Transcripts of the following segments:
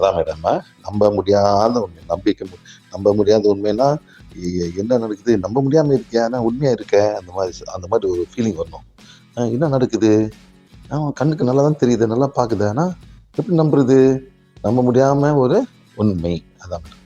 அதான் மேடம், நம்ப முடியாத உண்மை, நம்ப முடியாத உண்மைன்னா என்ன நடக்குது, நம்ப முடியாம இருக்கியா, நான் உண்மையா இருக்கேன், அந்த மாதிரி ஒரு ஃபீலிங் வரணும். என்ன நடக்குது, கண்ணுக்கு நல்லா தான் தெரியுது, நல்லா பாக்குது, ஆனா எப்படி நம்புறது, நம்ப முடியாம ஒரு உண்மை. அதான் மேடம்.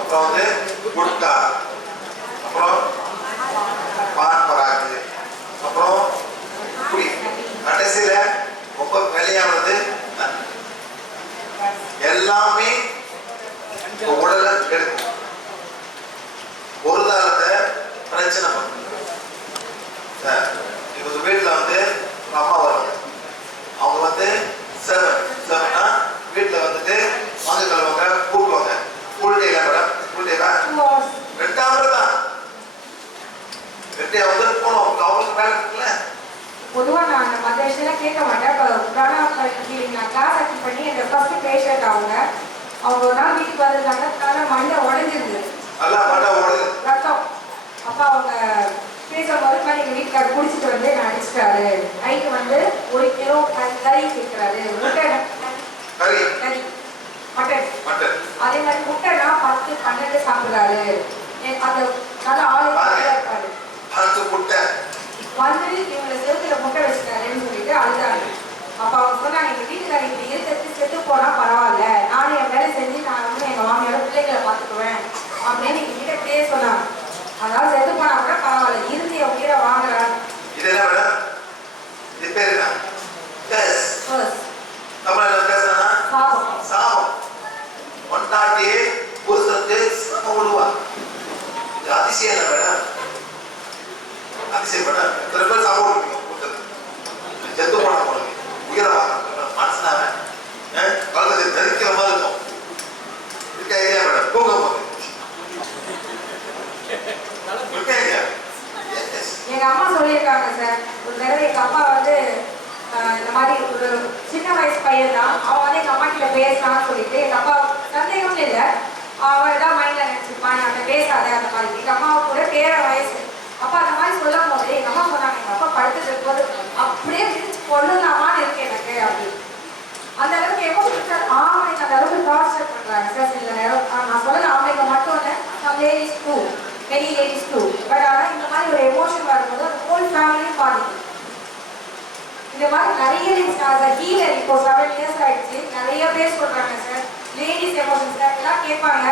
அப்புறம் வந்து குட்கா, அப்புறம் பான் பராக்கு, அப்புறம் குடி, கடைசியில ரொம்ப வெளியானது எல்லாமே உடலை கெடுக்கும். ஒரு காலத்தை பிரச்சனை பண்ணும். இவங்க வீட்டில் வந்து அம்மா வருவாங்க, அவங்க வந்து செவனா வீட்டில் வந்துட்டு வாங்க கழுவாங்க, கூப்பிடுவாங்க. கூட்டில மேடம், கூட்டில 2 தான் 2 வந்து போனோம். அவங்களுக்கு வேலை இருக்குல்ல. பொதுவாக நான் அந்த மற்ற விஷயம்லாம் கேட்க மாட்டேன். இப்போ நான் கிளாஸ் அட்டெண்ட் பண்ணி அந்த ஃபர்ஸ்ட் பேஷண்ட் அவங்க ஒரு நாள் வீட்டுக்கு வந்திருந்தாங்க. காரணம் மண்டை உடஞ்சிருந்து ரத்தம். அப்போ அவங்க பேசும்போது மாதிரி எங்கள் வீட்டுக்காரர் குடிச்சிட்டு வந்து நான் அடிச்சிட்டாரு. நைட்டு வந்து 1 கிலோ கறி கேட்கிறாரு, முட்டை கறி மட்டன். அதே மாதிரி முட்டைனா 10 12 சாப்பிடுறாரு. அந்த நல்ல ஆளு இருக்காரு. வந்து இவங்களை செலுத்துல முட்டை வச்சுட்டாருன்னு சொல்லிட்டு அழுதாரு. அப்ப அவங்க சொன்னாங்க, எங்க வீட்டுக்காரர் இப்படி இருக்கிறது செத்து போனா பரவாயில்ல, நானும் என் வேலை செஞ்சு நான் வந்து எங்க மாமியோட பிள்ளைகளை பார்த்துக்குவேன் அப்படின்னு எங்க கிட்ட இப்படியே சொன்னாங்க. அதாவது செத்து போனா கூட பரவாயில்ல, இருந்து என் உயிரை வாங்குறாரு. அதிசயம் இல்லை மேடம், அதிசயம் மேடம். இத்தனை பேர் சாப்பிடுவீங்க, செத்து போன போடுங்க, உயிரை வாங்க மனசுனால வளர்ந்து நெருக்கிற மாதிரி இருக்கும். இருக்கா இல்லையா மேடம்? தூங்க போது இருக்கா இல்லையா? எங்க அம்மா சொல்லியிருக்காங்க சார், ஒரு தடவை எங்க அப்பா வந்து இந்த மாதிரி ஒரு சின்ன வயசு பையன் தான், அவன் வந்து எங்க அம்மா கிட்ட பேசலாம்னு சொல்லிட்டு, எங்க அப்பா சந்தேகம்னு இல்லை, அவன் ஏதாவது மைண்ட்ல நினைச்சிருப்பான் அந்த பேசாத அந்த மாதிரி. எங்க அம்மாவுக்கு கூட பேர வயசு. அப்பா அந்த மாதிரி சொல்லும் போது எங்க அம்மா சொன்னாங்க, எங்க அப்பா படுத்துட்டு இருக்கும்போது அப்படியே விரிச்சு கொள்ளுலாமான்னு இருக்கு எனக்கு அப்படின்னு. அந்த அளவுக்கு எமோஷனல் ஆம்பளைங்க அந்த அளவுக்கு டார்ச்சர் பண்றாங்க சார் சில நேரம். நான் சொல்லல ஆம்பளைங்க மட்டும் இல்லை, ladies too, many ladies too. But ஆனால் இந்த மாதிரி ஒரு எமோஷன் வரும்போது அந்த ஹோல் ஃபேமிலியும் பாதிக்கும். இந்த மாதிரி நிறைய ஹீலர் இப்போ 7 இயர்ஸ் ஆயிடுச்சு, நிறைய பேர் சொல்றாங்க சார் லேடிஸ் எமோஷன்ஸ் எல்லாம் கேட்பாங்க.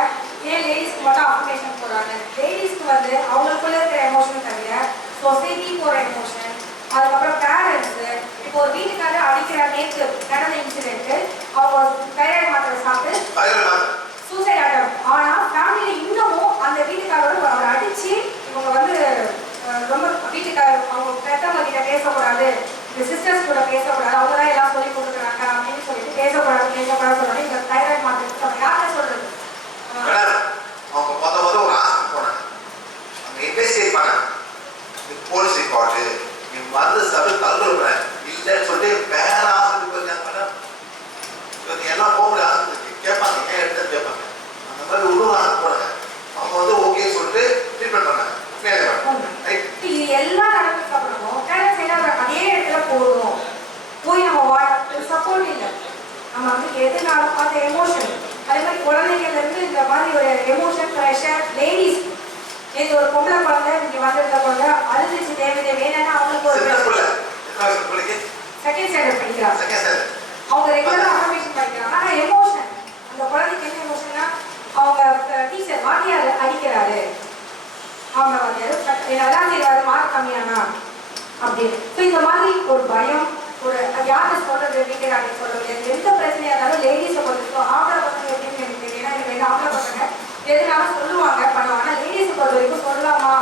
ஏன் லேடிஸ்க்கு மட்டும் அஃபர்மேஷன் போடுறாங்க? லேடிஸ்க்கு வந்து அவங்களுக்குள்ள இருக்கிற எமோஷன் தவிர சொசைட்டிக்கு ஒரு எமோஷன், அதுக்கப்புறம் பேரண்ட்ஸு. இப்போ ஒரு வீட்டுக்காரர் அடிக்கிற நேற்று நடந்த இன்சிடென்ட்டு, அவங்க தைராய்டு மாத்திரை சாப்பிட்டு சூசைட் அட்டம். ஆனால் ஃபேமிலியில் இன்னமும் அந்த வீட்டுக்காரோட அவரை அடித்து இவங்க வந்து ரொம்ப வீட்டுக்காரர் அவங்க பெற்றவங்க கிட்ட பேசக்கூடாது, இந்த சிஸ்டர்ஸ் கூட பேசக்கூடாது, அவங்க தான் எல்லாம் சொல்லி கொடுக்குறாங்க அப்படின்னு சொல்லிட்டு பேசக்கூடாது சொல்றாங்க. இந்த தைராய்டு மாத்திரை யார்கிட்ட சொல்றது? அவங்க ஒரு ஹாஸ்பிட்டல் போனாங்க, அங்க இன்வெஸ்டிகேட் பண்ணாங்க, போலீஸ் ரிப்போர்ட்டு மருந்து சாப்பிட்டு தள்ளுறேன் இல்லைன்னு சொல்லிட்டு வேற ஹாஸ்பிட்டல் போயிருக்காங்க மேடம். இவங்க எல்லாம் போக முடியாது ஹாஸ்பிட்டலுக்கு கேட்பாங்க, ஏன் எடுத்து கேட்பாங்க. அந்த மாதிரி உள்ளூர் ஹாஸ்பிட்டல் போனாங்க, அவங்க வந்து ஓகே சொல்லிட்டு ட்ரீட்மெண்ட் பண்ணாங்க. இது எல்லாம் நடந்ததுக்கு அப்புறமும் அதே இடத்துல போகணும் போய் நம்ம சப்போர்ட் இல்லை. நம்ம வந்து எதுனாலும் அந்த எமோஷன், அதே மாதிரி குழந்தைங்கள்ல இருந்து இந்த மாதிரி ஒரு எமோஷன் ப்ரெஷர். லேடிஸ் இது ஒரு பொம்பளை குழந்தை இங்க வந்திருந்த குழந்தை அழுதுச்சு தேவை வேணும்னா அவங்களுக்கு ஒரு செகண்ட் ஸ்டாண்டர்ட் படிக்கிறாங்க, அவங்க ரெகுலரா அஃபர்மேஷன் படிக்கிறாங்க. ஆனா எமோஷன் அந்த குழந்தைக்கு என்ன எமோஷன்னா, அவங்க டீச்சர் வாத்தியார் அடிக்கிறாரு, அவங்க வந்து என்ன விளையாடுறாரு மார்க் கம்மியானா அப்படின்னு. ஸோ இந்த மாதிரி ஒரு பயம், ஒரு யாருக்கு சொல்றது, வீட்டுக்காரங்க சொல்றது, எந்த பிரச்சனையா இருந்தாலும் லேடிஸை பொறுத்து ஆம்பளை பசங்க எப்படின்னு எனக்கு தெரியும். ஏன்னா எனக்கு 2 ஆம்பளை பசங்க எதுனாலும் சொல்லுவாங்க பண்ணுவாங்க. ஆனால் லேடிஸை பொறுத்த வரைக்கும் சொல்லலாமா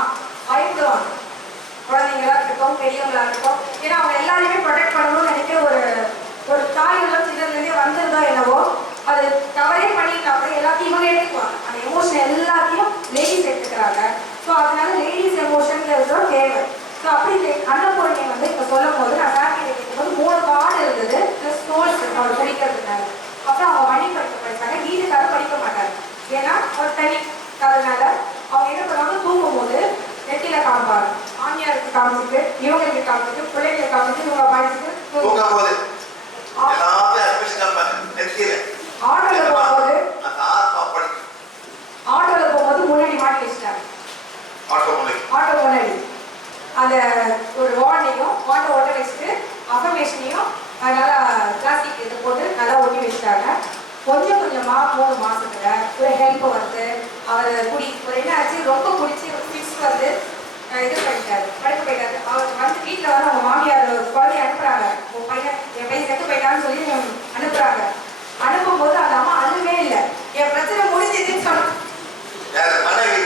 பெரியவங்களா இருக்கட்டும், ஏன்னா அவங்க எல்லாரையுமே ப்ரொடெக்ட் பண்ணணும்னு நினைக்கிற ஒரு ஒரு தாய் உள்ள சின்னதுலேருந்தே வந்திருந்தா என்னவோ அது தவறே பண்ணிட்டா கூட எல்லாத்தையும் இவங்க எடுத்துக்குவாங்க. அந்த எமோஷன் எல்லாத்தையும் லேடிஸ் எடுத்துக்கிறாங்க. ஸோ அதனால லேடிஸ் எமோஷன்ங்கிறது தேவை. ஸோ அப்படி அன்னபூர்ணி வந்து இப்போ சொல்லும் போது நான் ஃபேமிலி கேட்கும்போது 3 கார்டு இருந்தது ப்ளஸ் ஸ்டோர்ஸ் அவர் படிக்கிறதுனால. அப்புறம் அவங்க மணி படிச்சாங்க. வீட்டுக்காக படிக்க மாட்டாங்க, ஏன்னா ஒரு தனி அதனால அவங்க என்ன பண்ணுவாங்க, தூங்கும்போது நெத்தியில காமிப்பாங்க. மாமியாருக்கு காமிச்சிட்டு, இவங்களுக்கு காமிச்சிட்டு, பிள்ளைங்களுக்கு காமிச்சிட்டு, இவங்க படிச்சுட்டு ஆட்டோல போகும்போது முன்னாடி மாட்டி வச்சுட்டாங்க. ஆட்டோ முன்னாடி அந்த ஒரு வார்னையும் ஆட்டோ ஓட்ட வச்சுட்டு அஃபர்மேஷனையும் நல்லா பிளாஸ்டிக் இது போட்டு நல்லா ஒட்டி வச்சுட்டாங்க. கொஞ்சம் கொஞ்சமா 3 மாசத்துல ஒரு ஹெல்ப் வந்து அவர் ஒரு என்ன ஆச்சு, ரொம்ப குடிச்சு ஃபிக்ஸ் வந்து இது பண்ணிட்டாரு, படுக்க போயிட்டாரு. அவர் வந்து வீட்டில் வந்து அவங்க மாமியார் குழந்தைய அனுப்புறாங்க. உன் பையன் என் பையன் செத்து போயிட்டான்னு சொல்லி அனுப்புறாங்க. அனுப்பும்போது அந்த அம்மா அழுவே இல்லை. என் பிரச்சனை முடிஞ்சதுன்னு சொன்ன மனைவி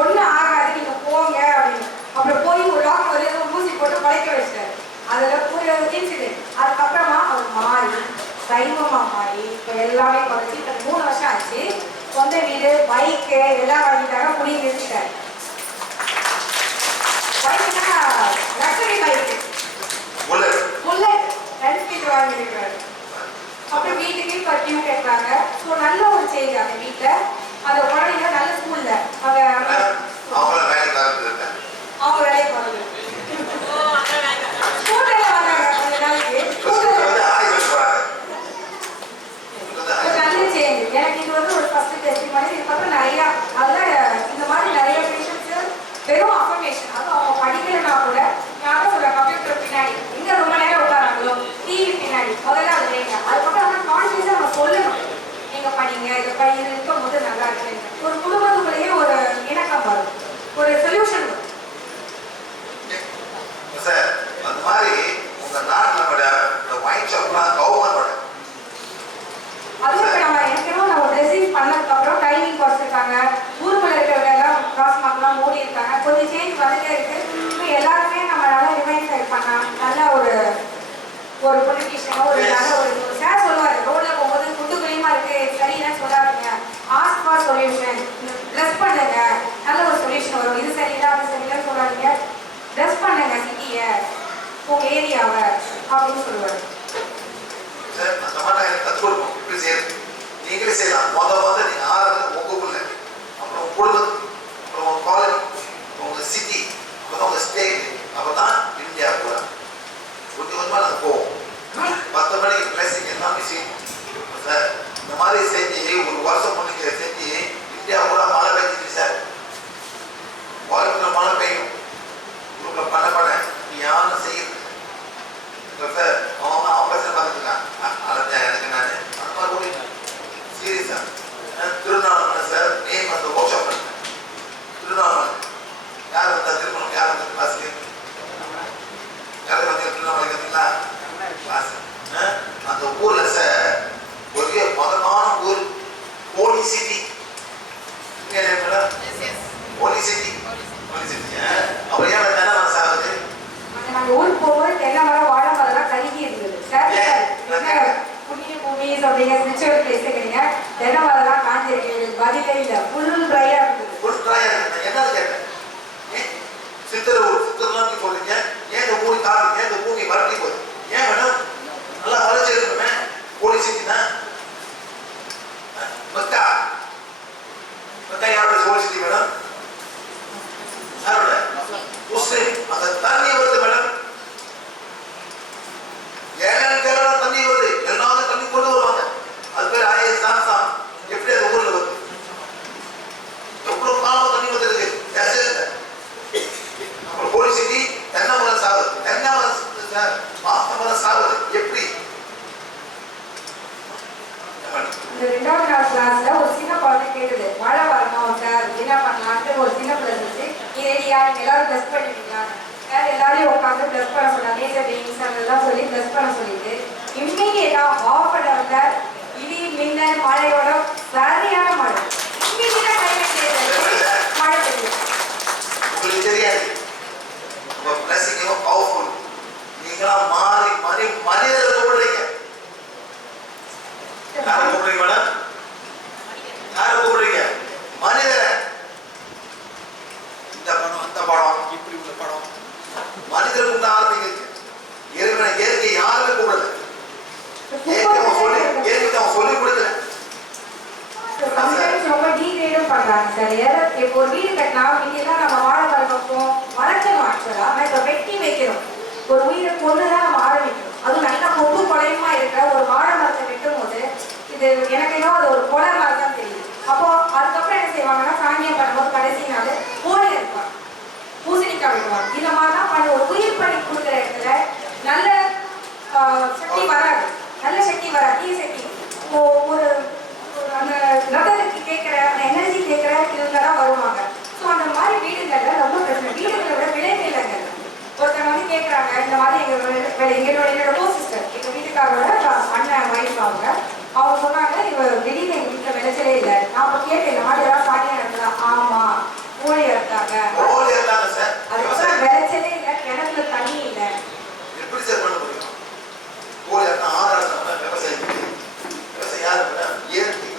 ஒண்ணு ஆகாது, நீங்க போங்க அப்படின்னு. அப்புறம் போய் ஒரு டாக்டர் வந்து ஊசி போட்டு பழைக்க வச்சிட்டாரு. அதுல ஒரு இன்சிடென்ட். அதுக்கப்புறமா அவர் மாறி சைவமா மாறி இப்ப எல்லாமே குறைச்சி இப்ப 3 வருஷம் ஆச்சு. சொந்த வீடு, பைக்கு எல்லாம் வாங்கிட்டாங்க. குடி நிறுத்திட்டாரு. பைக்குனா லக்ஸரி பைக்கு புல்லட் 2 ஃபீட் வாங்கியிருக்கிறாரு. அப்புறம் வீட்டுக்கு இப்போ டியூ கேட்குறாங்க. ஸோ நல்ல ஒரு சேஞ்ச் அந்த வீட்டில். அந்த குழந்தைங்க நல்ல ஸ்கூல்ல அவங்க வேலைக்கு போகிறது. ஸ்கூட்டர்ல வந்தாங்க கொஞ்ச நாளைக்கு. ஒரு நல்ல சேஞ்ச். எனக்கு இது வந்து ஒரு ஃபர்ஸ்ட் டெஸ்டிமோனி. இதுக்கப்புறம் நிறையா அதில் இந்த மாதிரி நிறைய பேஷண்ட்ஸு வெறும் அஃபர்மேஷன், அதுவும் அவங்க படிக்கலைன்னா கூட நான் சொல்கிறேன் கம்ப்யூட்டர் பின்னாடி எங்கே ரொம்ப நேரம் உட்காராங்களோ டிவி பின்னாடி முதல்ல அது வைங்க. அதுக்கப்புறம் ஆனால் கான்ஃபிடன்ஸாக நம்ம சொல்லணும், நீங்கள் படிங்க, இதை படி, இது இருக்கும் போது நல்லா இருக்கு. ஒரு குடும்பத்துக்குள்ளேயே ஒரு இணக்கம் வரும், ஒரு சொல்யூஷன் வரும். சார் அந்த மாதிரி உங்க நாட்டில் கூட இந்த ஒயின் ஷாப்லாம் கவர்மெண்டோட அதுவும் இப்போ நம்ம ஏற்கனவே நம்ம ட்ரெஸ்ஸிங் பண்ணதுக்கப்புறம் டைமிங் குறைச்சிருக்காங்க. ஊருக்குள்ள இருக்கிறவங்க எல்லாம் கிராஸ்மார்க்லாம் மூடி இருக்காங்க. கொஞ்சம் சேஞ்ச் வந்துட்டே இருக்கு. இப்போ எல்லாருமே நம்ம நல்லா ரிமைண்ட் பண்ணா நல்ல ஒரு பொலிட்டிஷியனோ ஒரு நல்ல ஒரு சார் சொல்லுவார், ரோட்ல போகும்போது குண்டு குழியுமா இருக்கு சரியில்லைன்னு சொல்லாதீங்க, ஆஸ்க் ஃபார் சொல்யூஷன், ட்ரெஸ் பண்ணுங்க, நல்ல ஒரு சொல்யூஷன் வரும். இது சரியில்லை அது சரியில்லைன்னு சொல்லாதீங்க, ட்ரெஸ் பண்ணுங்க சிட்டியை, உங்க ஏரியாவை அப்படின்னு சொல்லுவார். சார் அந்த மாதிரி எனக்கு கற்றுக் கொடுப்போம். இப்படி செய்யறது நீங்களே செய்யலாம். மொதல் நீங்கள் ஆரம்பத்தில் உங்களுக்குள்ள, அப்புறம் உங்க குடும்பம், அப்புறம் உங்க காலேஜ், உங்க சிட்டி, அப்புறம் உங்க ஸ்டேட், அப்போ தான் இந்தியா கூட கொஞ்சம் கொஞ்சமாக நாங்கள் போவோம். 10 மணிக்கு பிளஸிங் எல்லாமே செய்யணும் சார். இந்த மாதிரி செஞ்சு ஒரு வருஷம் முன்னுக்கு செஞ்சு இந்தியா கூட மழை பெய்ஞ்சிச்சு சார். கோயம்புத்தூர் மழை பெய்யும் குரூப்பில் பண்ண நீ யாரும் செய்யுது சார். அவன் பிரச்சனை பார்த்துருக்கான். எனக்கு நான் அந்த மாதிரி கூட சீரியஸா திருவண்ணாமலை சார் நேம் அந்த ஒர்க் ஷாப் பண்ணேன். திருவண்ணாமலை யார் வந்தா திருமணம், யார் வந்தா கிளாஸுக்கு, யாரும் வந்து திருவண்ணாமலை பார்த்தீங்களா கிளாஸ். அந்த ஊர்ல சார் ஒரே மதமான ஊர் போலி சிட்டி. போலி சிட்டி அப்புறம் ஏன் தானே சாகுது. அந்த ஊருக்கு போகும்போது தென்னை மரம், வாழை மரம்லாம் கருகி இருந்தது சார். புண்ணிய பூமி சொல்றீங்க, ஸ்பிரிச்சுவல் பிளேஸ் கேட்குறீங்க, தென்னை மரம்லாம் காஞ்சிருக்கு. பதிலே இல்லை, ஃபுல் ட்ரையா இருந்தது. ஃபுல் ட்ரையா இருந்தது. என்ன கேட்டேன், சித்தர்லாம் சொல்றீங்க, ஏன் இந்த பூமி காரணம், ஏன் இந்த பூமி வறட்டி போகுது, ஏன் வேணும் நல்லா வளர்ச்சி இருக்குமே. போலி சிட்டினா மக்கா யாரோட போலி சிட்டி மேடம், யாரோட முஸ்லிம். அந்த தண்ணி வருது மேடம், ஏழை தண்ணி வருது, எல்லாரும் தண்ணி கொண்டு வருவாங்க. அது பேர் ஐஎஸ் சாம்சாம். எப்படி அந்த ஊர்ல வருது, எவ்வளவு காலம் தண்ணி வந்துருக்கு. அப்புறம் போலி சிட்டி தென்னை மரம் சாகுது, தென்னை மரம் சார், மாச மரம் சாகுது. எப்படி இந்த 2வது நாள் கிளாஸ்ல ஒரு சின்ன குழந்தை கேட்டது, மழை வரணும் சார் என்ன பண்ணலான்ட்டு. ஒரு சின்ன பிள்ளை இருந்துச்சு, ஏரியா நீங்க எல்லாரும் ப்ளஸ் பண்ணிட்டீங்களா சார், எல்லாரையும் உட்காந்து ப்ளஸ் பண்ண சொன்னாங்க. நேச்சர் பீயிங்ஸ் அதெல்லாம் சொல்லி ப்ளஸ் பண்ண சொல்லிட்டு இம்மிடியேட்டா ஆஃப் பண்ண இடி மின்னல் மழையோட சரியான மழை இம்மிடியேட்டா கைவிட்டு உங்களுக்கு தெரியாது. உங்க blessing பவர்ஃபுல். நீங்களா மாறி மாறி மனிதரை கூப்பிடுறீங்க. யாரை கூப்பிடுறீங்க மேடம்? யாரை கூப்பிடுறீங்க? மனிதரை. இந்த படம் அந்த படம் இப்படி உள்ள படம் மனிதர் கூப்பிட ஆரம்பிக்கிறீங்க. இறைவனை இயற்கை யாருமே கூப்பிடல. இயற்கை அவன் சொல்லி கொடுக்கல. ரொம்ப டீடைலும் பண்றாங்க சார். இப்போ ஒரு வீடு கட்டினா முன்னெல்லாம் நம்ம வாழை மரம் வைப்போம், வளர்க்கணும் ஆக்சுவலா. ஆனா இப்ப வெட்டி வைக்கிறோம். ஒரு உயிரை கொண்டுதான் நம்ம ஆரம்பிக்கணும். அதுவும் நல்லா கொம்பு கொலையுமா இருக்கிற ஒரு வாழை மரத்தை வெட்டும் போது இது எனக்கு இன்னும் அது ஒரு கொலை மாதிரி தான் தெரியும். அப்போ அதுக்கப்புறம் என்ன செய்வாங்கன்னா சாங்கியம் பண்ணும்போது கடைசி நாள் கோழி இருப்பாங்க, பூசணிக்காய் விடுவாங்க. இந்த மாதிரிலாம் பண்ணி ஒரு உயிர் பணி கொடுக்குற இடத்துல நல்ல சக்தி வராது, நல்ல சக்தி வராது, தீ சக்தி. ஒரு அந்த ரத்தத்துக்கு கேட்குற அந்த எனர்ஜி கேட்குற இவங்க தான் வருவாங்க. ஸோ அந்த மாதிரி வீடுகளில் ரொம்ப பிரச்சனை. வீடுகளை விட விளைநிலங்கள் ஒருத்தவங்க வந்து கேட்குறாங்க, இந்த மாதிரி என்னோட கோ சிஸ்டர், எங்கள் வீட்டுக்காரோட அண்ணன் வைஃப் அவங்க சொன்னாங்க, இவங்க திடீர்னு எங்கள் வீட்டில் விளைச்சலே இல்லை. நான் அப்போ கேட்டேன், மாடியெல்லாம் சாணியாக இருக்குதா? ஆமாம், கோழி எடுத்தாங்க. அதுக்கப்புறம் விளைச்சலே இல்லை, கிணத்துல தண்ணி இல்லை. எப்படி சார் பண்ண முடியும்? கோழி எடுத்தா ஆறு விவசாயம் யாரு? இயற்கை.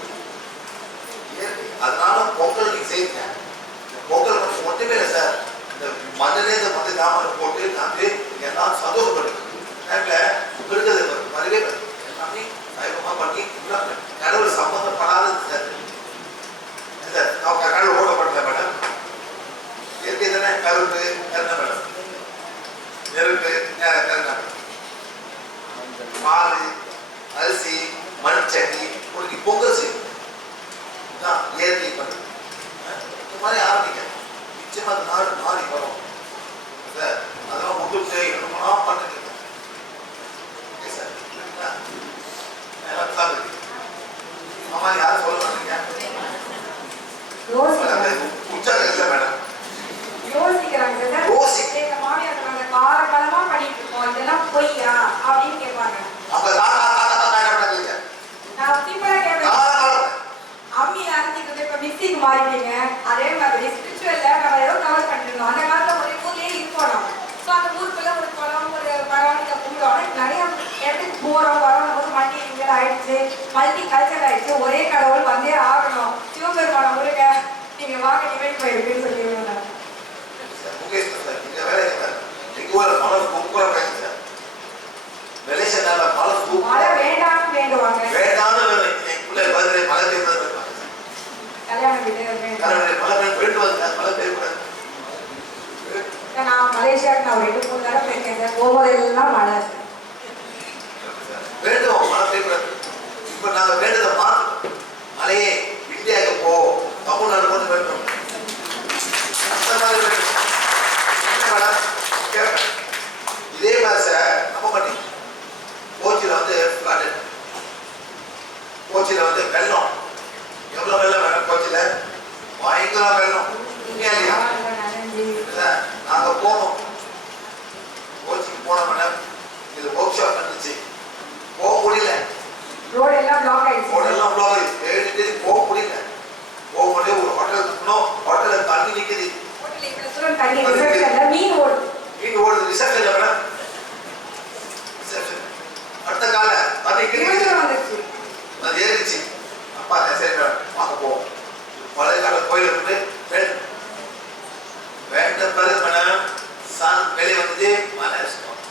அதனால பொங்கல் நீங்க செய்யுங்க. பொங்கல் வந்து ஒன்றுமே இல்லை சார். இந்த மண்ணிலேருந்து வந்து தாமரை போட்டு நாங்கள் எல்லாம் சந்தோஷப்படுது. இருக்கிறது வரவே எல்லாமே சைவமா பண்ணி கடவுள் சம்பந்தப்படாதது சார். சார் அவங்க கடவுள் ஓடப்படல மேடம். இயற்கை தானே. கரும்பு கருணை மேடம், நெருப்பு கருணை, பால், அரிசி, மண் சட்டி உனக்கு பொங்கல் செய்யும். இயற்கை பண்ணு. இந்த மாதிரி ஆரம்பிக்க நிச்சயமா அந்த நாடு மாறி வரும் சார். அதெல்லாம் முட்டு என்னமா பண்ணுங்க சார். அம்மா யாரும் சொல்ல மாட்டீங்க. உற்சாகம் இல்லை மேடம். யோசிக்கிறாங்க சார். எங்க மாமியார் நாங்கள் காலகாலமா பண்ணிட்டு இருக்கோம், இதெல்லாம் பொய்யா அப்படின்னு கேட்பாங்க. அவங்க நான் சிம்பிளா கேட்பேன், அம்மி அரைச்சிட்டு இப்ப மிக்சிக்கு மாறிட்டீங்க. அதே மாதிரி ஸ்பிரிச்சுவல்ல நம்ம ஏதோ கவர் பண்ணிருந்தோம். அந்த காலத்துல ஒரு ஊர்லயே இருக்கோம் நம்ம. ஸோ அந்த ஊருக்குள்ள ஒரு குளம், ஒரு பழம், இதை கும்பிடுவோம். நிறைய இடத்துக்கு போறோம் வரோம் போது மல்டி லிங்கல் ஆயிடுச்சு, மல்டி கல்ச்சர் ஆயிடுச்சு. ஒரே கடவுள் வந்தே ஆகணும், சிவபெருமான முருக நீங்க வாங்க நிகழ்ச்சி போயிருக்குன்னு சொல்லிடுவோம். மழை வேண்டாம்னு வேண்டுவாங்க. நான் மலேசியாவுக்கு நான் 2-3 தடவை போயிருக்கேன் சார். போகும்போதெல்லாம் மழை வேண்டும். மழை பெய்யக்கூடாது. இப்ப நாங்க வேண்டதை மாற்றணும். மழையே இந்தியாவுக்கு போ, தமிழ்நாடு கொண்டு வேண்டும். அந்த மாதிரி வேண்டும். இதே மாதிரி சார் நம்ப மாட்டீங்க. கோச்சியில் வந்து ஃப்ளட், கோச்சியில் வந்து வெள்ளம். எவ்வளோ வெள்ளம் வேணும் கோச்சியில்? பயங்கர வெள்ளம். இல்லையா? நாங்கள் போனோம், கோச்சிக்கு போனோம் மேடம். இது ஒர்க் ஷாப் நடந்துச்சு, போக முடியல. ரோடு எல்லாம் பிளாக் ஆயிடுச்சு. ரோடு எல்லாம் பிளாக் ஆயிடுச்சு. போக முடியல. போக முடியல. ஒரு ஹோட்டல் இருக்கணும், ஹோட்டலில் தண்ணி நிற்குது. ஹோட்டலில் இவ்வளோ தூரம் தண்ணி, ரிசப்ஷனில் மீன் ஓடுது. மீன் ஓடுது ரிசப்ஷனில் மேடம். ரிசப்ஷன் அடுத்த கால தண்ணி வந்துருச்சு, அது ஏறிச்சு. அப்பா சரி மேடம் வாங்க போவோம். பழைய கால கோயிலுக்கு வந்து வேண்ட பிறகு மேடம் சன் வெளியே வந்து மழை இஷ்டம்.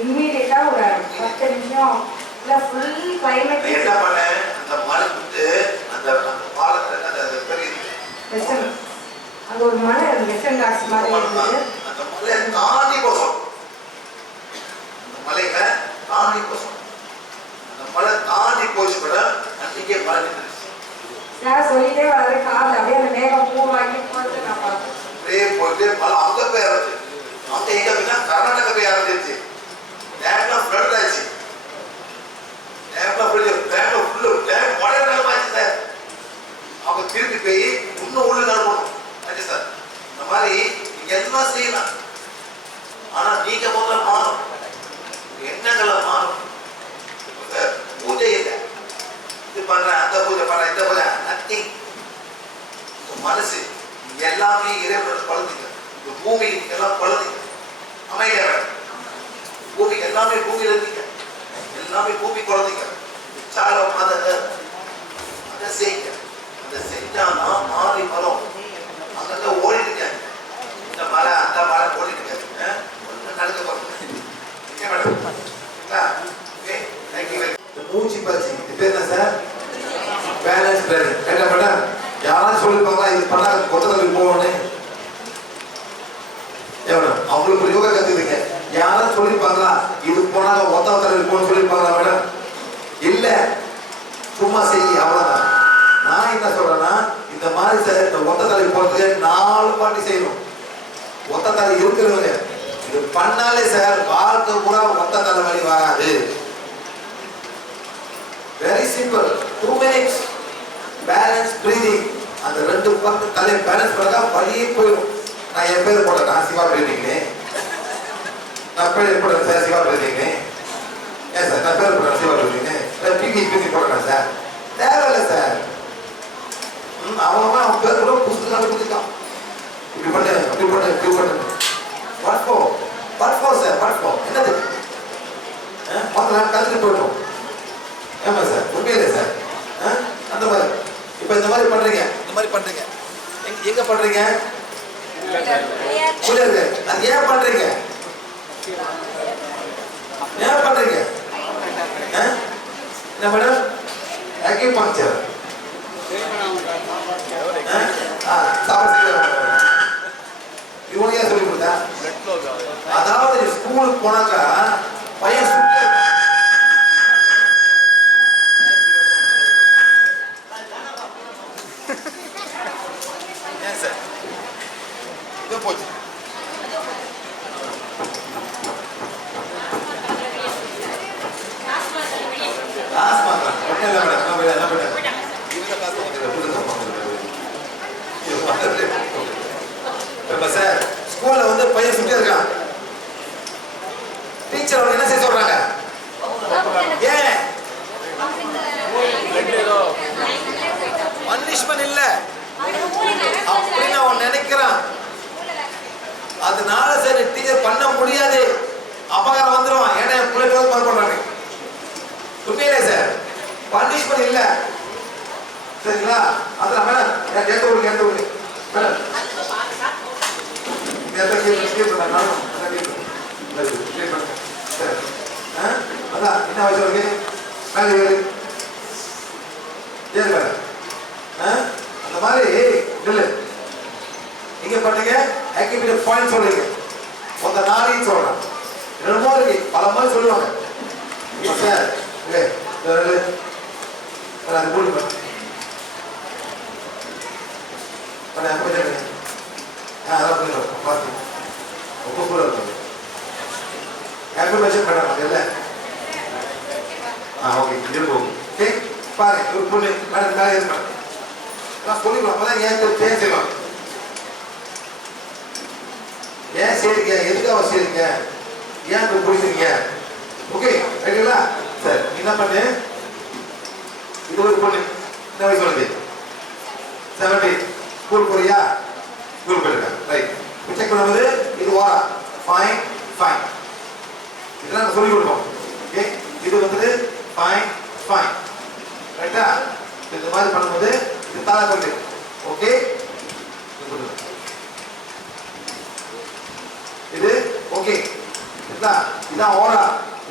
இம்மீடியட்டா ஒரு 10 நிமிஷம் இல்லை ஃபுல் கிளைமேட். என்ன பண்ணேன், அந்த மழை விட்டு அந்த பாலத்தில் அந்த பெரிய அங்கே ஒரு மலை வெஸ்டர்ன் காட்ஸ் மாதிரி இருந்தது. அந்த மலையை தாண்டி போசோம். அந்த மலைகளை தாண்டி போசோம். அந்த மலை தாண்டி போச்சு மேடம். அன்றைக்கே மழை நின்றுச்சு. சார் சொல்லிட்டே வர்றது காரில் அப்படியே அந்த மேகம் பூவாக்கி போட்டு நான் பார்த்தேன். அப்படியே போயிட்டு மழை அங்கே போய் ஆரம்பிச்சு. அங்கே எங்கே போய்னா கர்நாடகா போய் ஆரம்பிச்சிருச்சு. டேம்லாம் ஃப்ளட் ஆயிடுச்சு. டேம்லாம் ஃபுல்லு டேம் மழை நிலமாச்சு சார். அவங்க திருப்பி போய் இன்னும் உள்ள நடக்கணும் ஆச்சு சார். இந்த மாதிரி நீங்க எல்லாம் செய்யலாம். ஆனா நீங்க முதல்ல மாறும், எண்ணங்களை மாறும். பூஜை இல்லை, இது பண்றேன் அந்த பூஜை பண்றேன் இந்த பூஜை நத்திங். மனசு எல்லாமே இறைவனோட பழகுங்க. பூமிக்கு எல்லாம் குழந்தைங்க அமைதியா வேணும். பூமிக்கு எல்லாமே பூமியில இருந்தீங்க, எல்லாமே பூமி குழந்தைங்க. சாலம் அதை செய்யுங்க. அதை செஞ்சாதான் மாறி மரம் அங்கங்க ஓடிட்டு இருக்காங்க. இந்த மலை அந்த மலை ஓடிட்டு இருக்காங்க. ஒன்றும் நடக்க போறது மூச்சு பயிற்சி. இது பேர் என்ன சார்? Balance training. என்ன பண்ண யாரும் சொல்லிருப்பாங்களா இது பண்ணா கொத்ததல் போகணும்? அவங்களுக்கு யோகா கத்துக்கிறீங்க. யாரும் சொல்லிருப்பாங்களா இது போனா ஒத்த தலைவர் போகணும்னு சொல்லிருப்பாங்களா மேடம்? இல்ல, சும்மா செய்ய அவ்வளவுதான். நான் என்ன சொல்றேன்னா இந்த மாதிரி சார் இந்த ஒத்த தலைவர் போறதுக்கு 4 பாட்டி செய்யணும். ஒத்த தலை இருக்கிறவங்க இது பண்ணாலே சார் வாழ்க்கை பூரா ஒத்த தலை வலி வராது. Very simple. 2 minutes balance breathing. அந்த 2 பக்கம் தலை பேலன்ஸ் பண்ணா வலியே போயிடும். நான் என் பேர் போட்டேன் சிவா பிரீதிங்னு. நான் பேர் போட்டேன் சார் சிவா பிரீதிங்னு. ஏன் சார் நான் பேர் போட்டேன் சிவா பிரீதிங்னு? பிபி போட்டேன் சார். தேவையில்லை சார். அவன் பேர் கூட புஸ்தகம் கொடுத்துருக்கான். இப்படி பண்ணு அப்படி பண்ணு இப்படி பண்ணு. பட்போ சார் பட்போ என்னது? மொத்த நாள் கற்றுட்டு போயிட்டோம். ஏமா சார் உண்மையிலே சார் அந்த மாதிரி இப்போ இந்த மாதிரி பண்றீங்க, இந்த மாதிரி பண்றீங்க. எங்க பண்றீங்க? புரியுது. அது ஏன் பண்றீங்க? ஏன் பண்றீங்க? என்ன மேடம்? அக்யூபங்க்சர். இவனையா சொல்லி கொடுத்தா? அதாவது ஸ்கூலுக்கு போனாக்கா பையன் சுட்டு போச்சு. சார் ஸ்கூல்ல வந்து பையன் சுட்டே இருக்கான். டீச்சர் அவங்க என்ன செய்ய சொல்றாங்க? ஏன் பனிஷ்மென்ட் இல்ல அப்படின்னு அவன் நினைக்கிறான். அதனால சரி டீச்சர் பண்ண முடியாது, அபகாரம் வந்துடும். ஏன்னா பிள்ளைங்க பண்றாங்க. உண்மையிலே சார் பனிஷ்மென்ட் இல்ல. சரிங்களா? அதெல்லாம் மேடம் எந்த ஊருக்கு மேடம் அதான் என்ன வயசு இருக்கு மேலே அந்த மாதிரி இல்லை. நீங்க பண்றீங்க ஆக்டிவிட்டி பாயிண்ட் சொல்றீங்க. மொத்த 4 சொல்றேன். 2 இருக்கு, பல மாதிரி சொல்லுவாங்க. சார் அது போட்டு அதான் புரியும் பார்த்து ரொம்ப கூட இருக்கும். ஆக்டிவேஷன் பண்ண இல்லை. ஓகே இது போகும். ஓகே பாருங்க ஒரு பொண்ணு மேடம் மேலே இருப்பாங்க. நான் சொல்லிக்கலாம் அப்பதான் ஏன் செய்வாங்க. ஏன் செய்றீங்க, எதுக்காக செய்றீங்க, ஏன் பிடிச்சிருக்கீங்க? ஓகே ரைட்டுங்களா? சார் என்ன பண்ணு, இது ஒரு பொண்ணு என்ன வயசு வருது? 17. ஸ்கூல் போறியா? ஸ்கூல் போயிருக்கேன். ரைட். செக் பண்ணும்போது இது வாரா ஃபைன் ஃபைன் இதெல்லாம் நான் சொல்லிக் கொடுப்போம். ஓகே இது வந்து ஃபைன் ஃபைன் ரைட்டா? இந்த மாதிரி பண்ணும்போது இது தாள கொண்டு ஓகே இது ஓகே இதான் ஓரா.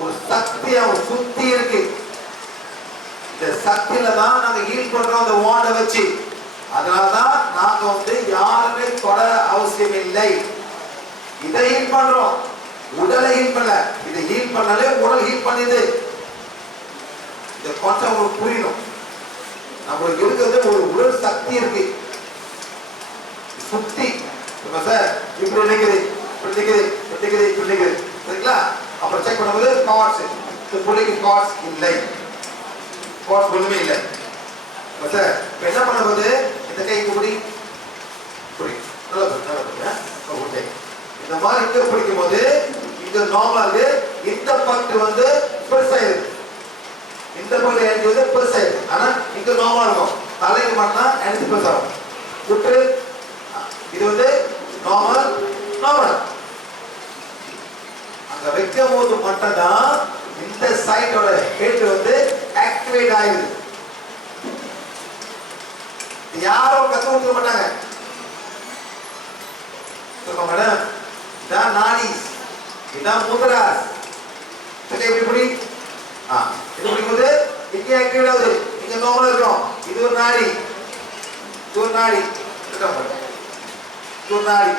ஒரு சக்தி அவன் சுத்தி இருக்கு. இந்த சக்தியில தான் நாங்க ஹீல் பண்றோம் அந்த வாண்டை வச்சு. அதனாலதான் நாங்க வந்து யாருமே தொட அவசியம் இல்லை. இதை ஹீல் பண்றோம், உடலை ஹீல் பண்ணல. இதை ஹீல் பண்ணாலே உடல் ஹீல் பண்ணிது. இதை கொஞ்சம் உங்களுக்கு புரியணும். நம்மளுக்கு இருக்கிறது ஒரு உடல் சக்தி இருக்கு சுத்தி. சார் இப்படி நினைக்குது இப்படி நிக்குது இப்படி நிக்குது இப்படி நிக்குது சரிங்களா? அப்புறம் செக் பண்ணும்போது கார்ட்ஸ் இந்த புள்ளிக்கு கார்ட்ஸ் இல்லை, கார்ட்ஸ் ஒண்ணுமே இல்லை. சார் இப்போ என்ன பண்ணும்போது இந்த கை இப்படி புடி நல்லா ஓகே இந்த மாதிரி இங்க பிடிக்கும் போது இங்க நார்மலா இருக்கு. இந்த பட்டு வந்து பெருசாயிருக்கு, இந்த பட்டு எனக்கு வந்து பெருசாயிருக்கு. ஆனா இங்க நார்மலா இருக்கும். தலைக்கு மட்டும் எனக்கு பெருசாகும். விட்டு இது வந்து நார்மல் நார்மல் வைக்கும் போது மட்டும்தான் இந்த சைட்டோட ஹெட் வந்து ஆக்டிவேட் ஆகுது. யாரும் கத்து கொடுக்க மாட்டாங்க. மேடம் இதான் நாடிஸ், இதான் முத்ராஸ். எப்படி புடி இது புடிக்கும்போது இங்கே ஆக்டிவேட் ஆகுது, இங்க நார்மலா இருக்கும். இது ஒரு நாடி, இது ஒரு நாடி, இது ஒரு நாடி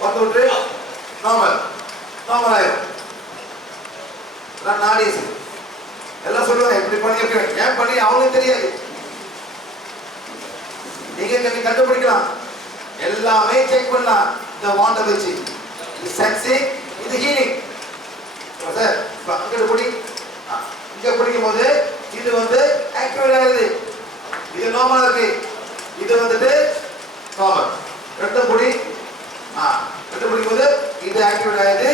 பத்து விட்டு நார்மல் நார்மல் ஆயிடும். நாடிஸ் எல்லாம் சொல்லுவாங்க எப்படி பண்ணி எப்படி ஏன் பண்ணி அவங்களுக்கு தெரியாது. நீங்க கண்டுபிடிக்கலாம், எல்லாமே செக் பண்ணலாம். இந்த வாண்ட வச்சு இது சென்சிங், இது ஹீலிங். சார் அங்கிட்டு பிடி, இங்க பிடிக்கும் போது இது வந்து ஆக்டிவேட் ஆகுது, இது நார்மலா இருக்கு. இது வந்துட்டு நார்மல். ரெண்டு பிடி, ரெண்டு பிடிக்கும் போது இது ஆக்டிவேட் ஆகுது,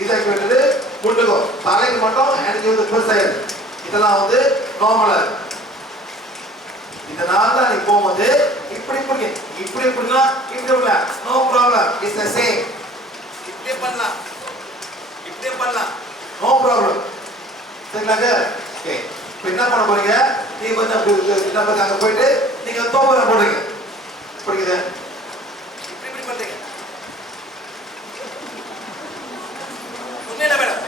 இது ஆக்டிவேட் முட்டுக்கும். தலைக்கு மட்டும் எனக்கு வந்து ப்ளஸ் ஆயிடுது. இதெல்லாம் வந்து நார்மலா இருக்கு. இதனால நீ போகும்போது இப்படி பண்ணி இப்படி பண்ணலாம், இப்படி பண்ணலாம், no problem, it's the same. இப்படி பண்ணலாம், இப்படி பண்ணலாம், நோ ப்ராப்ளம். சரிங்களாங்க? ஓகே, இப்போ என்ன பண்ண போறீங்க? நீங்க கொஞ்சம் அங்க போயிட்டு நீங்க தோபர போடுறீங்க. புரியுது? இப்படி இப்படி பண்றீங்க. உண்மையில மேடம்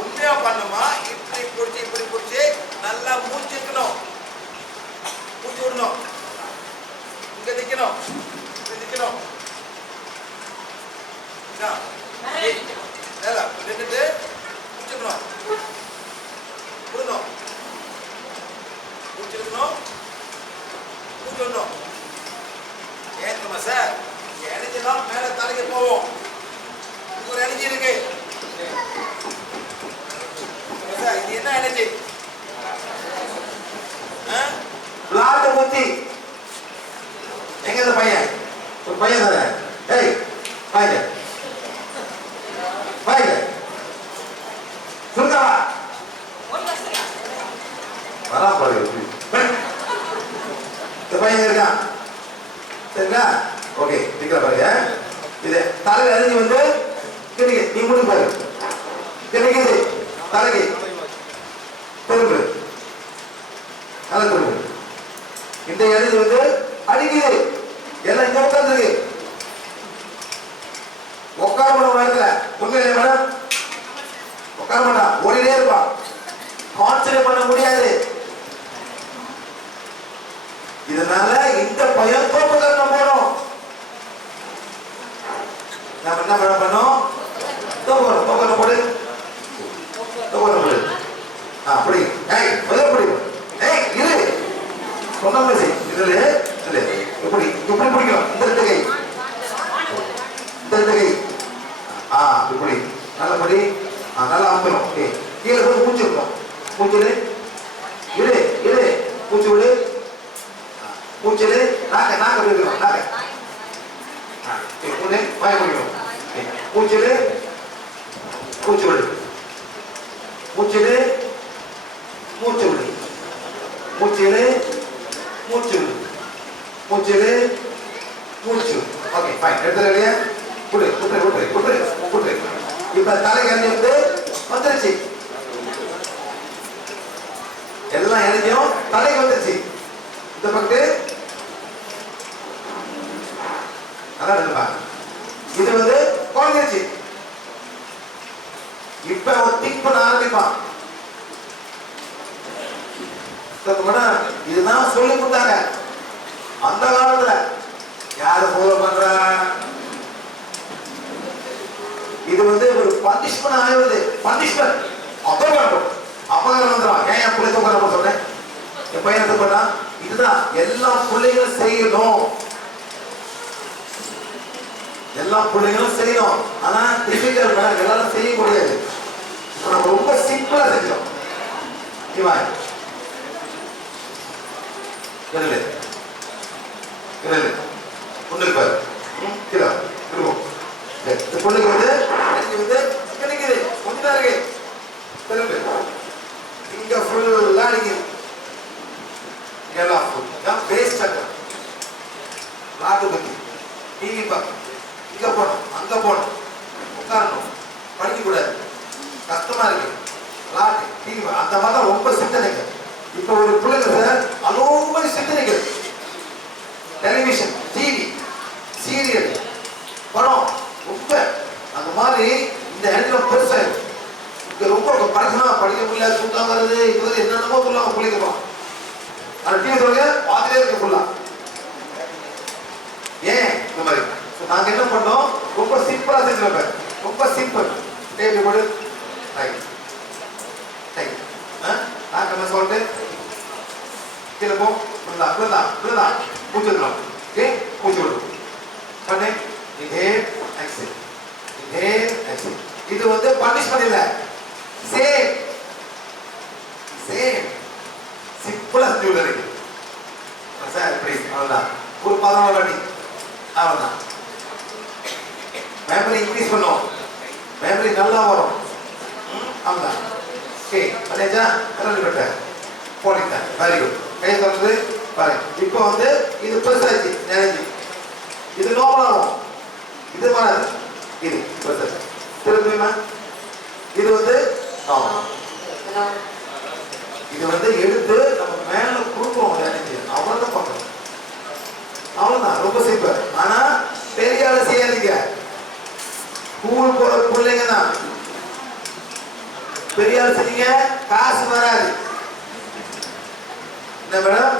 உண்மையா பண்ணுமா? இப்படி பிடிச்சி நல்லா மூச்சு இருக்கணும், மூச்சு விடணும், இங்க நிக்கணும், நிக்கணும். நின்றுட்டு முடிச்சுக்கணும், விடணும், முடிச்சிருக்கணும், மூச்சு விடணும். ஏன் தெரியுமா சார்? எனர்ஜி தான் மேல தலைக்கு போவோம். ஒரு எனர்ஜி இருக்கு சார். இது என்ன எனர்ஜி? பிளாட் ஊத்தி எங்க இந்த பையன்? ஒரு பையன் தானே? ஏய் பையன் பையன் சுருக்கா வரா போய் இந்த பையன் இருக்கான். சரிங்களா? ஓகே, நிக்கிற பாருங்க. இது தலையில அணிஞ்சு வந்து கிடைக்கு, நீ முடி பாரு கிடைக்குது. தலைக்கு திரும்பு, நல்லா திரும்பு. இந்த எழுதி வந்து அடிக்குது, எல்லாம் இங்க உட்கார்ந்து உட்கார மாட்டோம் இடத்துல. உண்மையிலே மேடம் உட்கார மாட்டான், ஓடிட்டே இருப்பான். கான்சன்ட்ரேட் பண்ண முடியாது. இதனால இந்த பையன் தோப்பு கட்டணம் போடும். நம்ம என்ன பண்ணோம்? தோப்பு போடு, தோப்பு போடு. அப்படி ஏய் முதல்ல படி. ஏய் இரு சொன்ன மாதிரி இதுல இல்ல எப்படி இப்படி பிடிக்கணும். இந்த ரெண்டு கை, இந்த ரெண்டு கை இப்படி நல்லா படி. நல்லா அமுக்கணும். ஓகே, கீழே போய் மூச்சு இருக்கும். மூச்சுடு, இரு இரு, மூச்சு விடு, மூச்சுடு. நாக்க நாக்க பிடிக்கணும், நாக்க ஒண்ணு வாய பிடிக்கணும். மூச்சுடு, மூச்சு விடு, மூச்சுடு, மூச்சு விடு, மூச்சுடு, மூச்சு விடு, மூச்சுடு, மூச்சு. Okay fine. எடுத்து இல்லையா? குடு குடு குடு குடு குடு. இப்ப தலைக்கு எண்ணெய் வந்து வந்துருச்சு, எல்லாம் எண்ணெயும் தலைக்கு வந்துருச்சு. இந்த பக்கத்து நல்லா எடுத்துப்பாங்க. இது வந்து குறைஞ்சிருச்சு. இப்ப ஒரு திக் பண்ண ஆரம்பிப்பான். இதுதான் சொல்லி கொடுத்தாங்க அந்த காலத்துல. யாரு ஃபாலோ பண்றா? இது வந்து ஒரு பனிஷ்மெண்ட் ஆகுது. பனிஷ்மெண்ட் அப்பகாரம் வந்துடும். ஏன் என் பிள்ளை தூக்கம் சொன்னேன், என் பையனை தூக்கா. இதுதான் எல்லா பிள்ளைகளும் செய்யணும், எல்லா பிள்ளைகளும் செய்யணும். ஆனா டிஃபிகல்ட் எல்லாரும் செய்ய முடியாது. நம்ம ரொம்ப சிம்பிளா செஞ்சோம். பொண்ணுக்கு பாரு, பொண்ணுக்கு வந்து கிடைக்குது, கொஞ்சம் இருக்கு. திரும்ப இங்க ஃபுல்லா அடிக்குது, எல்லாம் ஃபுல் பேஸ்ட் ஆகும். நாட்டு பத்தி டிவி பார்க்கணும், இங்க போனோம், அங்க போனோம், உட்காரணும், படிக்கக்கூடாது, கஷ்டமா இருக்கு, விளாட்டு டிவி அந்த மாதிரி தான் ரொம்ப சிந்தனைகள். இப்போ ஒரு பிள்ளைங்க சார் அலோமரி சிந்தனைகள், டெலிவிஷன், டிவி, சீரியல், படம் ரொம்ப அந்த மாதிரி இந்த ஹேண்டில் பெருசாக இங்கே ரொம்ப படிக்கணும், படிக்க முடியல, தூக்கம் வருது, இது வந்து என்னென்னமோ சொல்லுவாங்க பிள்ளைங்க. அந்த டிவி சொல்லுங்க பார்த்துட்டே இருக்க ஃபுல்லா. ஏன் இந்த மாதிரி நாங்க என்ன பண்ணோம், ரொம்ப சிம்பிளா செஞ்சிருப்பேன், ரொம்ப சிம்பிள். டேபிள் போடு, ரைட் ரைட், நம்ம சொல்லிட்டு கீழே போ, இப்படிதான் மூச்சு விடலாம். ஓகே, மூச்சு விடும் பண்ணு, இதே ஆக்சன், இதே ஆக்சன். இது வந்து பனிஷ்மெண்ட் இல்ல, சேம் சேம் சிம்பிளா செஞ்சு விடுறீங்க சார். இப்படி அவ்வளவுதான், ஒரு 14 வாட்டி அவ்வளவுதான். மெமரி இன்க்ரீஸ் பண்ணும், மெமரி நல்லா வரும். அவ்வளவுதான். ஓகே மனேஜா கரெக்ட் பட்ட போடிட்டேன், வெரி குட். கை தரது பாருங்க. இப்போ வந்து இது பெருசாச்சு, நினைஞ்சு இது நோபலாகும், இது வராது, இது பெருசாச்சு திரும்பிமா. இது வந்து இது வந்து எடுத்து நம்ம மேல கொடுப்போம், நினைச்சு அவ்வளவுதான் பார்க்கணும். அவ்வளவுதான், ரொம்ப சிம்பிள். ஆனா பெரிய ஆளு செய்யாதீங்க, ஸ்கூல் போற பிள்ளைங்க தான். பெரிய ஆளு செஞ்சீங்க காசு வராது. என்ன மேடம்,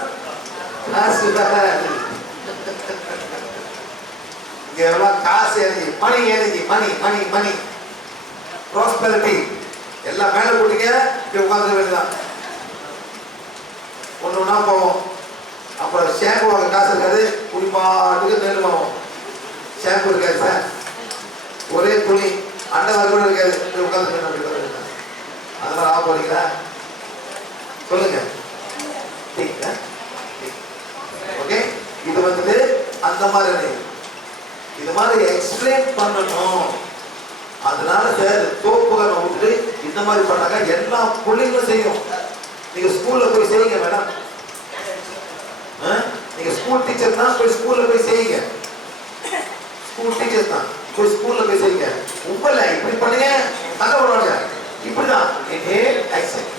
காசு வராது. இங்க எவ்வளவு காசு எனர்ஜி, மணி எனர்ஜி, மணி மணி மணி ப்ராஸ்பெரிட்டி எல்லாம் மேல போட்டீங்க, இப்படி உட்காந்துக்க வேண்டியதான். ஒன்று ஒன்றா போவோம். அப்புறம் ஷேம்பு வாங்க காசு இருக்காது, குடிப்பாட்டுக்கு நெல் வாங்குவோம். ஷேம்பு இருக்காது சார், ஒரே துணி, அண்டை வரை கூட இருக்காது, இப்படி உட்காந்து அதெல்லாம் ஆக போறீங்களா சொல்லுங்க. ஓகே, இது வந்து அந்த மாதிரி இது மாதிரி எக்ஸ்பிளைன் பண்ணணும். அதனால சார் தோப்புகளை விட்டுட்டு இந்த மாதிரி பண்ணாங்க, எல்லா பிள்ளைங்களும் செய்யும். நீங்க ஸ்கூல்ல போய் செய்யுங்க மேடம், நீங்க ஸ்கூல் டீச்சர் தான், போய் ஸ்கூல்ல போய் செய்யுங்க. ஸ்கூல் டீச்சர் தான், போய் ஸ்கூல்ல போய் செய்யுங்க. உங்களை இப்படி பண்ணுங்க, தங்க வருவாங்க. இப்படிதான் inhale exhale,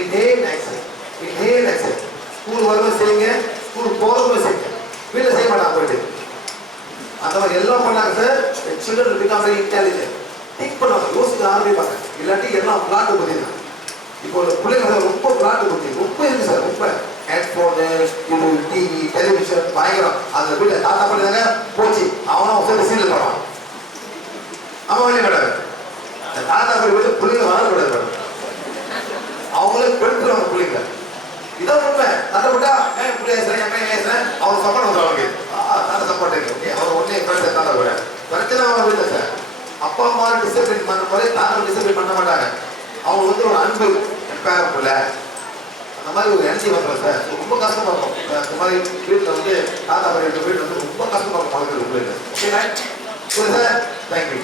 inhale exhale, inhale exhale. School வரும்போது செய்யுங்க, ஸ்கூல் போகும்போது செய்யுங்க. வீட்டில் செய்ய மாட்டாங்க போயிட்டு. அந்த மாதிரி எல்லாம் பண்ணாங்க sir. Children become very intelligent, think பண்ணுவாங்க, யோசிக்க ஆரம்பிப்பாங்க. இல்லாட்டி எல்லாம் பிளாட்டு புத்திதான். இப்போ ஒரு பிள்ளைங்க ரொம்ப பிளாட்டு புத்தி ரொம்ப இருக்கு சார். ரொம்ப ஹெட்போனு, இது டிவி, டெலிவிஷன் பயங்கரம். அந்த வீட்டில் தாத்தா பண்ணிதாங்க போச்சு, அவனும் சேர்ந்து சீரியல் பண்ணுவான். ஆமா இல்லையா மேடம், தாத்தா போய் வீட்டு பிள்ளைங்க வரக்கூடாது மேடம், அவங்களே பெருத்துருவாங்க பிள்ளைங்க. இதான் உண்மை. தாத்தா விட்டா பிள்ளைய சரி என் பையன் பேசுறேன், அவங்க சப்போர்ட் வந்து அவனுக்கு தாத்தா சப்போர்ட் இருக்கு. அவர் ஒன்னே பேச தாத்தா கூட பிரச்சனை அவங்க வீட்டில் சார். அப்பா அம்மா டிசிப்ளின் பண்ண போதே தாத்தா டிசிப்ளின் பண்ண மாட்டாங்க. அவங்க வந்து ஒரு அன்பு பேரப்புல அந்த மாதிரி ஒரு எனர்ஜி வந்துடும் சார். ரொம்ப கஷ்டமா இருக்கும். இந்த மாதிரி வீட்டில் வந்து தாத்தா பையன் வீட்டில் வந்து ரொம்ப கஷ்டமா இருக்கும் வளர்க்குறது பிள்ளைங்க. Okay sir, thank you.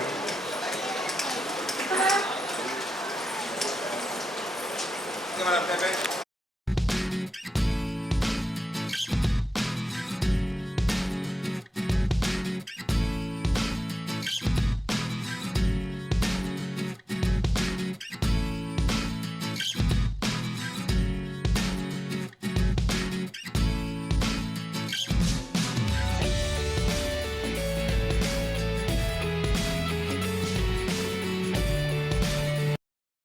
Gimana, Pepe?